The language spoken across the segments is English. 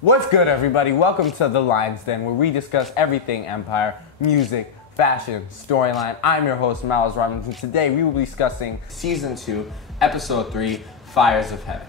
What's good, everybody? Welcome to the Lyons Den, where we discuss everything Empire, music, fashion, storyline. I'm your host, Robbins, and today we will be discussing Season 2, Episode 3, Fires of Heaven.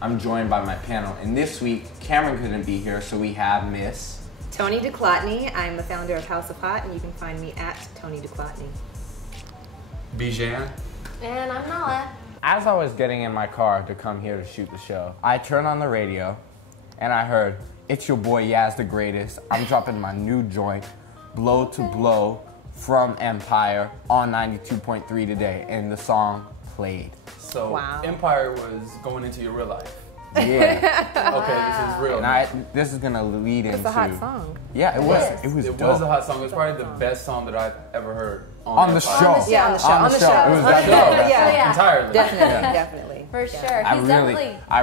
I'm joined by my panel, and this week, Cameron couldn't be here, so we have Miss... Toni Duclottni. I'm the founder of House of Hot, and you can find me at Toni Duclottni. Bijan. And I'm Nala. As I was getting in my car to come here to shoot the show, I turned on the radio, and I heard, "It's your boy Yaz the Greatest. I'm dropping my new joint, Blow to Blow, from Empire on 92.3 today," and the song played. So Wow. Empire was going into your real life. Yeah. Okay, this is real. And this is gonna lead into... It's a hot song. Yeah, it was. It was It dope. was a hot song. It was probably the best song that I've ever heard On the Empire. show. Yeah, on the show. On the show. It was that dope. Yeah, Entirely. definitely. For sure. I He's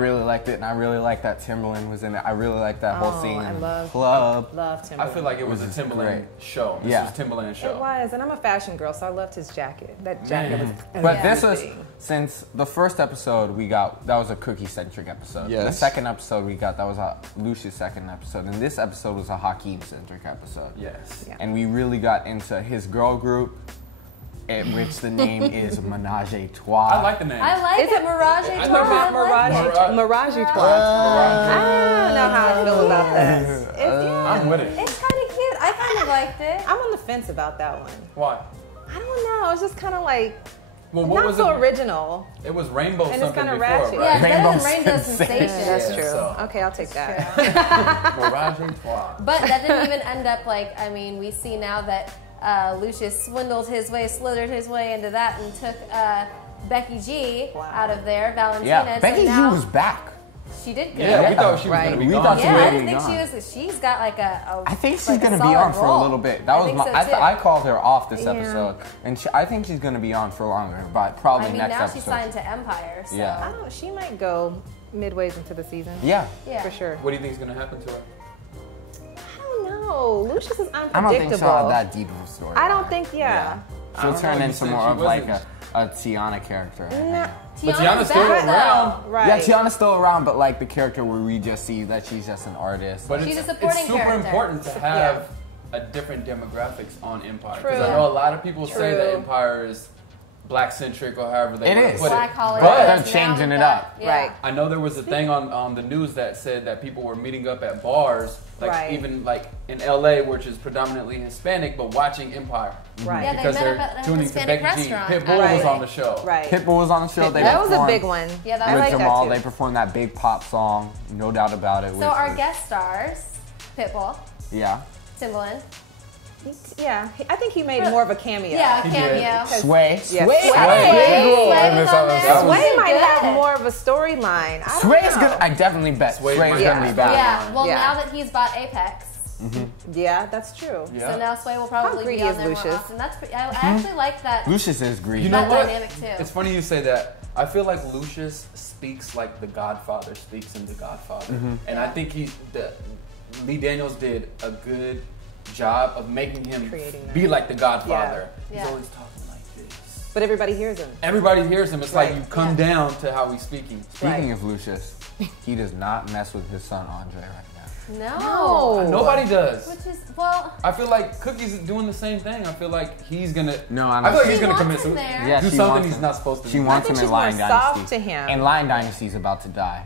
really liked it, and I really liked that Timberland was in it. I really liked that whole scene. I love Club. Timberland. I feel like it was a Timberland show. This was Timberland show. It was, and I'm a fashion girl, so I loved his jacket. That jacket was But this was, since the first episode we got, that was a cookie-centric episode. Yes. The second episode we got, that was a Lucious second episode, and this episode was a Hakeem-centric episode. Yes. Yeah. And we really got into his girl group, which the name is Menage a Trois. I like the name. I like it. Mirage I Trois. love it. Mirage I don't know how I feel about that. I'm with it. It's kind of cute. I kind of liked it. I'm on the fence about that one. Why? I don't know. It's just kind of like Well, what not was so it? original. It was Rainbow And it's something kinda before, ratchet. Yeah, right? it's better than Rainbow Rainbow Sensation. Sensation. That's Yeah, true. so- Okay, I'll take that. Mirage a Trois. But that didn't even end up like, I mean, we see now that Lucious swindled his way, slithered his way into that and took Becky G out of there, Valentina. Yeah, Becky G now was back. She did good. Yeah, we thought she was Right. going to be We gone. thought she Yeah, was I really didn't think gone. she was. She's got like a I think she's like a gonna be solid on for a role. little bit. That I was think my. so, too. I called her off this Yeah. episode, and I think she's gonna be on for longer, but probably I mean, next now episode. she's signed to Empire. So. Yeah. I don't know. She might go midways into the season. Yeah. Yeah. For sure. What do you think is going to happen to her? I don't know. Lucious is unpredictable. I don't think she'll have that deep of a story. I don't think, yeah. She'll I don't turn know, you into said more she of like wasn't. a Tiana character. I think. No. But Tiana's still back, around. though. Right. Yeah, Tiana's still around, but like the character where we just see that she's just an artist. But She's it's, a supporting it's super character. important to have a different demographics on Empire. Because True. I know a lot of people say that True. Empire is black-centric or however they It want to is. put Black it. Hollywood. But they're Now changing we've it got- up. Yeah. Right. I know there was a thing on the news that said that people were meeting up at bars, like Right. even like in LA, which is predominantly Hispanic, but watching Empire. Right. Yeah, they Because met they're up at a tuning to Hispanic Becky G. restaurant. Pitbull was Right. on the show. Right. Pitbull was on the show. They That was a performed big one. Yeah, that I was with like Jamal. that They too. performed that big pop song, no doubt about it. So our guest stars, Pitbull, Yeah. Timbaland. Yeah, I think he made more of a cameo. Yeah, He cameo. did. Sway. Yeah, Sway. Sway. Sway was on there. That was- Sway might Good. have more of a storyline. I don't Sway's know. gonna. I definitely bet Sway Sway's might gonna be be back. Yeah, well Yeah. now that he's bought Apex, Yeah, that's true. Yeah. so now Sway will probably greedy be on is there more Lucious? often. That's pretty, I actually like that. Lucious is greedy. You know That what? dynamic too. It's funny you say that. I feel like Lucious speaks like the Godfather speaks in The Godfather, and I think Lee Daniels did a good job of making him Creating that. be like the Godfather. Yeah. He's always talking like this. But everybody hears him. Everybody hears him. It's Right. like you come down to how he's speaking. Speaking Right. of Lucious, he does not mess with his son Andre right now. No. Nobody does. Which is, well, I feel like Cookie's doing the same thing. I feel like he's gonna. No, I I feel like he's She gonna wants commit him to there. Yeah, do she something wants he's him. not supposed to She do. wants think him in she's more Lion soft Dynasty. to him. And Lion Dynasty's about to die.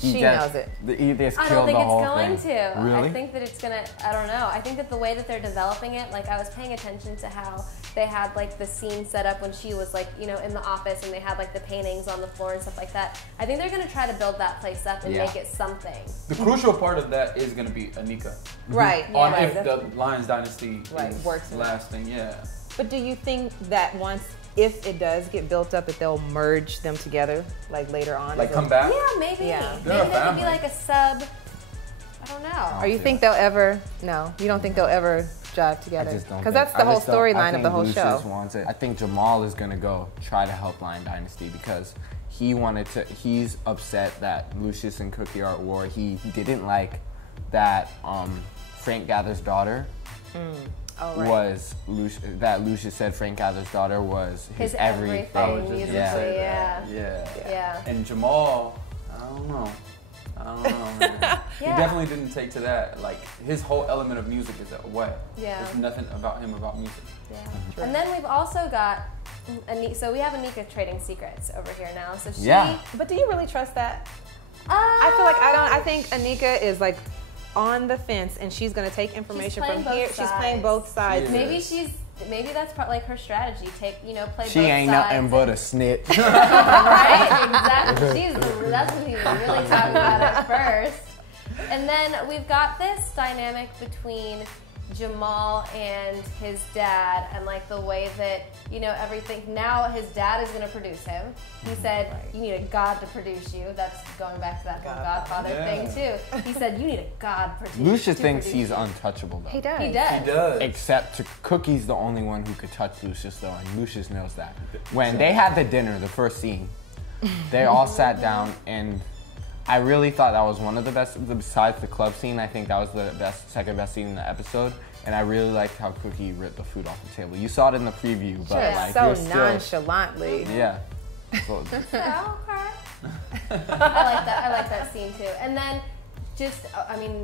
She knows it. He just I killed don't think the it's whole going thing. to. Really? I think that it's gonna. I don't know. I think that the way that they're developing it, like I was paying attention to how they had like the scene set up when she was like, you know, in the office, and they had like the paintings on the floor and stuff like that. I think they're gonna try to build that place up and Yeah. make it something. The crucial part of that is gonna be Anika. Right. On right. if the Lions Dynasty Right, is works in lasting, yeah. But do you think that once, if it does get built up, that they'll merge them together, like later on? Like Is come it- back. Yeah, maybe. Yeah. They're a Maybe there could be family. like a sub. I don't know. Or you think they'll ever? No, you don't think they'll ever jive together? I just don't Because think- that's the I whole just don't- I storyline of think the whole Lucius show. wants it. I think Jamal is gonna go try to help Lion Dynasty because he's upset that Lucius and Cookie are at war. He didn't like that Frank Gather's daughter Oh, right. was that Lucius said Frank Gather's daughter was his everything. I was just musically, gonna say yeah. that. Yeah. Yeah. And Jamal, I don't know. I don't know, man. He definitely didn't take to that. Like, his whole element of music is away. Yeah. There's nothing about him about music. Yeah. And then we've also got so we have Anika trading secrets over here now. So she. Yeah. But do you really trust that? I feel like I don't. I think Anika is like on the fence, and she's gonna take information from here. She's playing both sides. Maybe that's like her strategy. Play both sides. She ain't nothing but a snitch. Right? Exactly. That's what he was really talking about at first. And then we've got this dynamic between Jamal and his dad, and like the way that everything. Now his dad is going to produce him. He said, "You need a god to produce you." That's going back to that whole Godfather thing too. He said, "You need a god produce." Lucious thinks he's untouchable though. He does. He does. He does. Except Cookie's the only one who could touch Lucious though, and Lucious knows that. When they had the dinner, the first scene, they all sat down, and I really thought that was one of the best. Besides the club scene, I think that was the second best scene in the episode. And I really liked how Cookie ripped the food off the table. You saw it in the preview, but like so you're still, nonchalantly. Yeah. So, Okay. I like that scene too. And then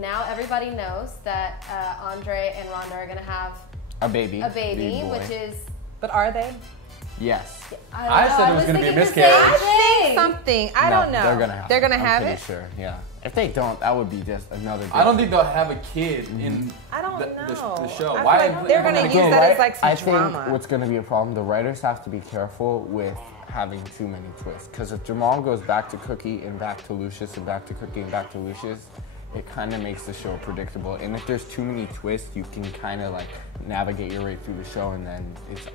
now everybody knows that Andre and Rhonda are gonna have a baby, which is. But are they? Yes. I said it was going to be a miscarriage. I think something. I don't know. They're gonna have. They're gonna have I'm it. pretty sure. Yeah. If they don't, that would be just another. I don't think they'll have a kid in I don't the know. show. I feel Why? like they're gonna use that as like some I drama. think what's going to be a problem, the writers have to be careful with having too many twists. Because if Jamal goes back to Cookie and back to Lucious and back to Cookie and back to Lucious, it kind of makes the show predictable. And if there's too many twists, you can kind of like navigate your way through the show, and then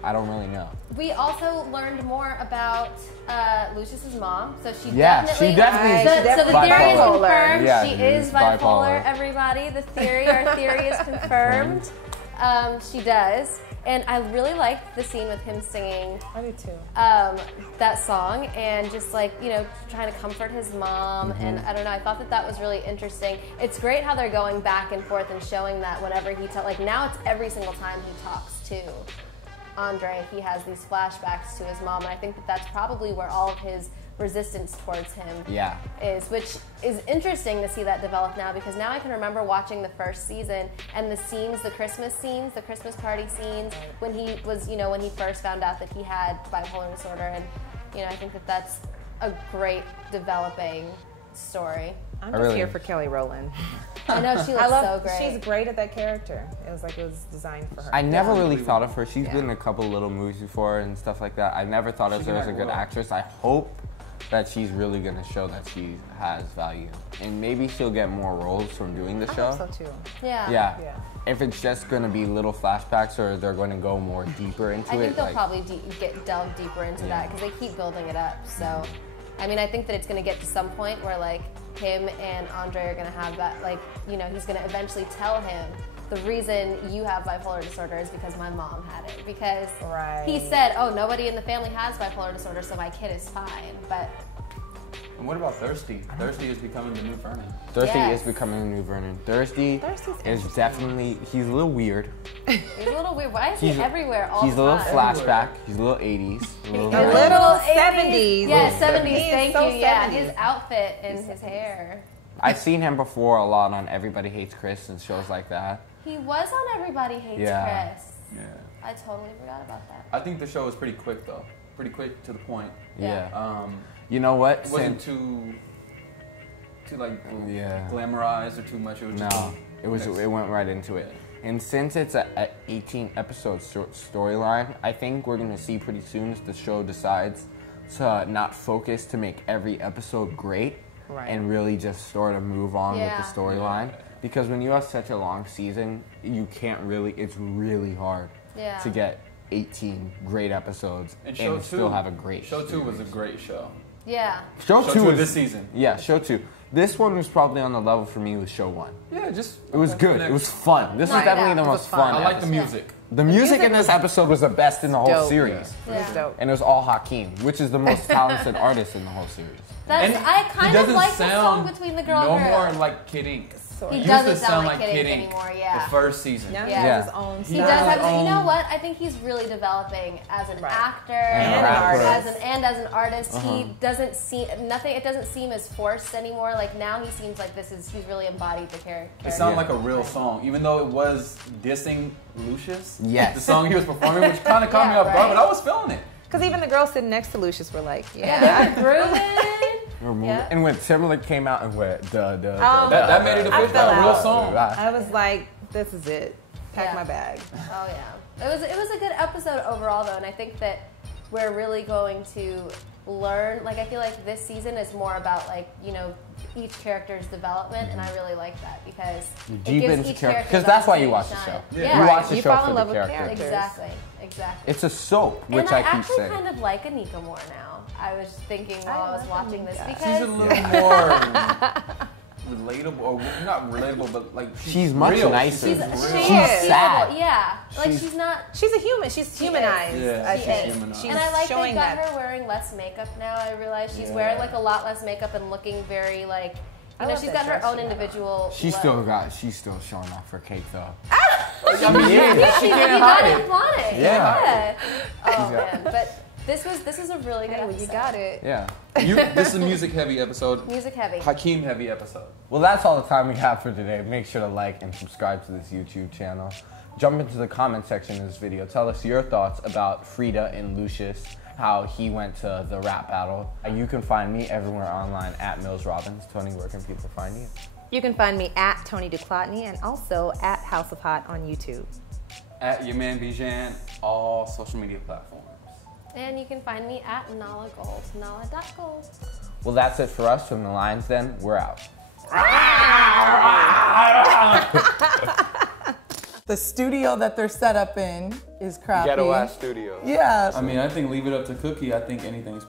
I don't really know. We also learned more about Lucious's mom. So she definitely. So the theory is confirmed. Yeah, she is bipolar, everybody. Our theory is confirmed. She does. And I really liked the scene with him singing. I do too. That song, and just like trying to comfort his mom, and I don't know. I thought that was really interesting. It's great how they're going back and forth and showing that whenever he now it's every single time he talks to Andre, he has these flashbacks to his mom, and I think that's probably where all of his resistance towards him is, which is interesting to see that develop now, because now I can remember watching the first season and the scenes, the Christmas party scenes, when he was, when he first found out that he had bipolar disorder, and I think that that's a great developing story. I'm just here for Kelly Rowland. I know, she looks so great. She's great at that character. It was designed for her. I never really thought of her. She's been in a couple little movies before and stuff like that. I never thought of her as a good actress. I hope that she's really going to show that she has value. And maybe she'll get more roles from doing the show. I hope so too. Yeah. If it's just going to be little flashbacks, or they're going to go more deeper into it. I think they'll probably delve deeper into that, because they keep building it up. So, I mean, I think that it's going to get to some point where like him and Andre are going to have that, like, he's going to eventually tell him, the reason you have bipolar disorder is because my mom had it. Because he said, oh, nobody in the family has bipolar disorder, so my kid is fine. But. And what about Thirsty? Thirsty is becoming the new Vernon. Thirsty is becoming the new Vernon. Thirsty is definitely, he's a little weird. He's a little weird. Why is he everywhere all the time? He's a little flashback. He's a little 80s. A little 70s. Yeah, 70s, thank you. Yeah, his outfit and his hair. I've seen him before a lot on Everybody Hates Chris and shows like that. He was on Everybody Hates Chris. Yeah. I totally forgot about that. I think the show was pretty quick though. Pretty quick to the point. Yeah. You know what? It wasn't too like glamorized or too much. It was it went right into it. And since it's a 18 episode storyline, I think we're gonna see pretty soon if the show decides to not focus to make every episode great and really just sort of move on with the storyline. Because when you have such a long season, you can't really, it's really hard to get 18 great episodes and still have a great show. Show 2 was a great show. Yeah. Show 2 was this season. Yeah, show 2. This one was probably on the level for me with show 1. Yeah, it was good. It was fun. This is definitely the most fun. I like the music. The music in this episode was the best in the whole series. Yeah. It was dope. And it was all Hakeem, which is the most talented artist in the whole series. I kind of like the song between the girl no group. more like Kid Ink. sort He of. He doesn't used to sound sound like like Kitty Kitty anymore, yeah. the first season. Now Yeah. he has his own He style. does have, own- you know what? I think he's really developing as an actor And an as artist. as an artist. He doesn't seem it doesn't seem as forced anymore. Like now he seems like he's really embodied the character. It sounded like a real song, even though it was dissing Lucious. Yes. The song he was performing, which kind of caught me Yeah, off guard, right. but I was feeling it. Because even the girls sitting next to Lucious were like, Yeah, they were grooving. Yeah. And when Timberlake came out and went, That made it I a fell real out. song. I was like, this is it. Pack Yeah. my bag. Oh yeah, it was a good episode overall though, and I think that we're really going to learn. Like I feel like this season is more about like each character's development, and I really like that because it deep gives into each character. character Because that's why you opportunity watch to the shine. show. Yeah. You Right. watch the You show fall for in the love with characters. characters. Exactly. It's a soap, which And I I keep actually saying. kind of like Anika more now. I was thinking while I was love watching this Anika. because She's a little more relatable, or not relatable, but like She's much real. nicer. she's real. sad. Yeah, like She's- she's not. She's a human. She's humanized. Yeah, I she's think. humanized. She's And I like they showing got that. her wearing less makeup now. I realize she's Yeah. wearing like a lot less makeup and looking very like, I you know, love she's that got her dress own she had on. individual. She's look. still showing off her cake though. I mean, Yeah, she you can't got hide it, it. flaunt it. Yeah. Oh man, but this was a really good Hey, episode. you got it. Yeah. This is a music heavy episode. Music heavy. Hakeem heavy episode. Well, that's all the time we have for today. Make sure to like and subscribe to this YouTube channel. Jump into the comment section of this video. Tell us your thoughts about Frida and Lucious, how he went to the rap battle. You can find me everywhere online at Mills Robbins. Tony, where can people find you? You can find me at Toni Duclottni and also at House of Hot on YouTube. At your man Bijan, all social media platforms. And you can find me at Nala Gold, nala.gold. Well, that's it for us from the Lions Den. We're out. The studio that they're set up in is crappy. Ghetto ass studio. Yeah. I mean, I think leave it up to Cookie. I think anything's